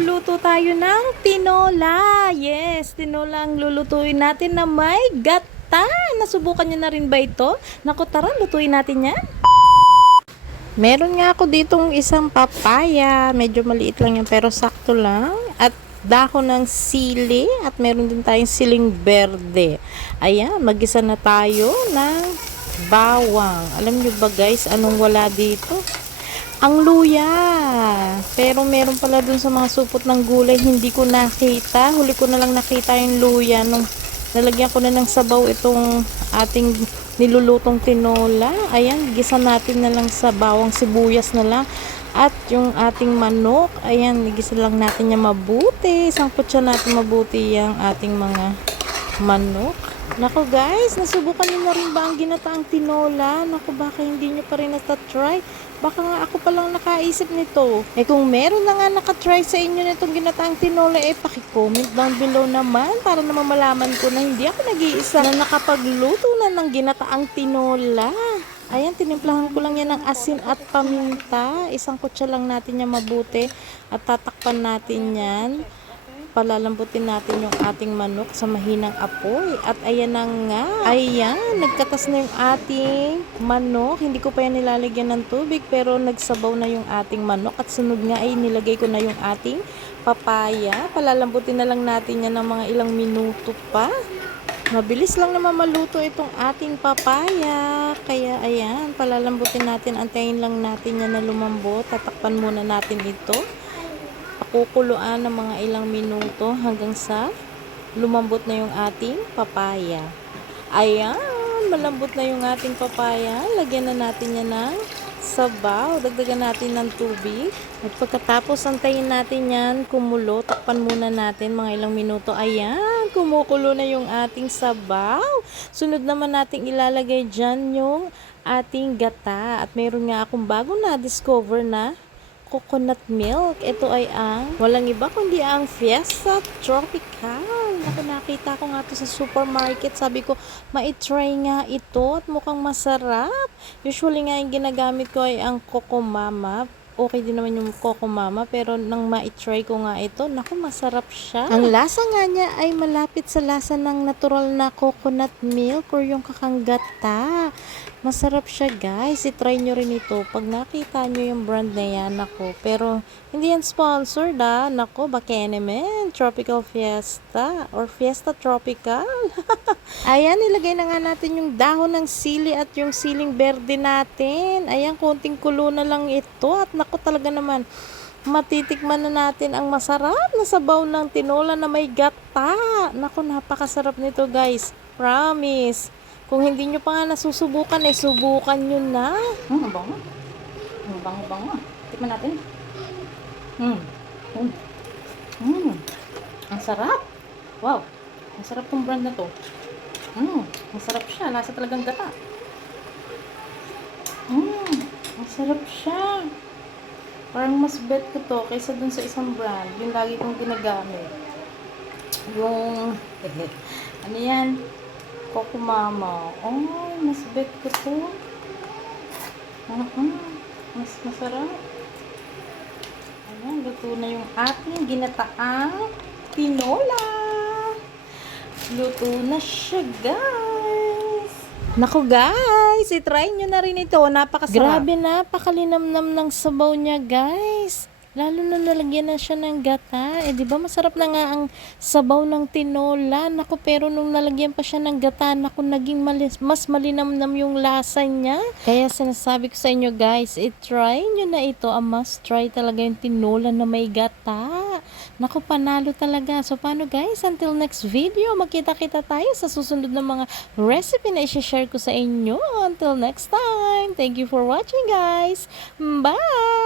magluluto tayo ng tinola. Yes, tinola ang lulutuin natin na may gata. Nasubukan niyo na rin ba ito? Naku, tara, lutuin natin yan. Meron nga ako ditong isang papaya. Medyo maliit lang yan pero sakto lang. At dahon ng sili at meron din tayong siling berde. Ayan, magisa na tayo ng bawang. Alam niyo ba guys, anong wala dito? Ang luya. Pero meron pala dun sa mga supot ng gulay, hindi ko nakita. Huli ko na lang nakita yung luya nung nalagyan ko na ng sabaw itong ating nilulutong tinola. Ayan, gisa natin na lang sa bawang sibuyas na lang. At yung ating manok, ayan, gisa lang natin niya mabuti. Sangkot siya natin mabuti yung ating mga manok. Nako guys, nasubukan niyo na rin ba ang ginataang tinola? Nako baka hindi niyo pa rin nata-try. Baka nga ako pa lang nakaisip nito. Eh kung meron na nga nakatry sa inyo nitong ginataang tinola, eh pakicomment down below naman para naman malaman ko na hindi ako nag-iisa na nakapagluto na ng ginataang tinola. Ayan, tinimplahan ko lang yan ng asin at paminta. Isang kutsa lang natin yan mabuti at tatakpan natin yan palalambutin natin yung ating manok sa mahinang apoy. At ayan na nga. Ayan, nagkatas na yung ating manok. Hindi ko pa yan nilalagyan ng tubig pero nagsabaw na yung ating manok. At sunod nga ay nilagay ko na yung ating papaya. Palalambutin na lang natin yan ng mga ilang minuto pa. Mabilis lang naman maluto itong ating papaya. Kaya ayan, palalambutin natin. Antayin lang natin yan na lumambot. Tatakpan muna natin ito pakukuluan ng mga ilang minuto hanggang sa lumambot na yung ating papaya. Ayan, malambot na yung ating papaya. Lagyan na natin yan ng sabaw. Dagdagan natin ng tubig. At pagkatapos, antayin natin yan kumulo. Takpan muna natin mga ilang minuto. Ayan, kumukulo na yung ating sabaw. Sunod naman nating ilalagay dyan yung ating gata. At meron nga akong bago na discover na coconut milk. Ito ay ang walang iba kundi ang Fiesta Tropical. Ako nakita ko nga to sa supermarket. Sabi ko, ma-try nga ito at mukhang masarap. Usually nga yung ginagamit ko ay ang Coco Mama okay din naman yung Coco Mama pero nang ma-try ko nga ito, naku masarap siya. Ang lasa nga niya ay malapit sa lasa ng natural na coconut milk or yung kakanggata. Masarap siya guys, i-try nyo rin ito. Pag nakita nyo yung brand na yan, nako. Pero hindi yan sponsored ah, nako, Bakenemen, Tropical Fiesta or Fiesta Tropical. Ayan, nilagay na nga natin yung dahon ng sili at yung siling berde natin. Ayan, konting kulo na lang ito at nako talaga naman matitikman na natin ang masarap na sabaw ng tinola na may gata. Naku, napakasarap nito guys. Promise. Kung hindi nyo pa nga nasusubukan, eh subukan nyo na. Hmm, ang bango. Ang bango-bango. Tikman natin. Hmm. Hmm. Hmm. Ang sarap. Wow. Ang sarap tong brand na to. Hmm. Ang sarap siya. Lasa talagang gata. Hmm. Ang sarap siya. Parang mas bet ko to kaysa dun sa isang brand. Yung lagi kong ginagamit. Yung, ano yan? Coco Mama. Oh, mas bet ko to. Mhm. Mas masarap. Ayan, luto na yung ating ginataang tinola. Luto na siya, guys. Naku guys, itry nyo na rin ito. Napakasarap. Grabe, napakalinamnam ng sabaw niya guys. Lalo na nalagyan na siya ng gata. Eh, di ba masarap na nga ang sabaw ng tinola. Naku, pero nung nalagyan pa siya ng gata, naku, naging malis, mas malinamnam yung lasa niya. Kaya sinasabi ko sa inyo guys, i-try nyo na ito. A must try talaga yung tinola na may gata. Naku, panalo talaga. So, paano guys? Until next video, magkita-kita tayo sa susunod na mga recipe na i-share ko sa inyo. Until next time, thank you for watching guys. Bye!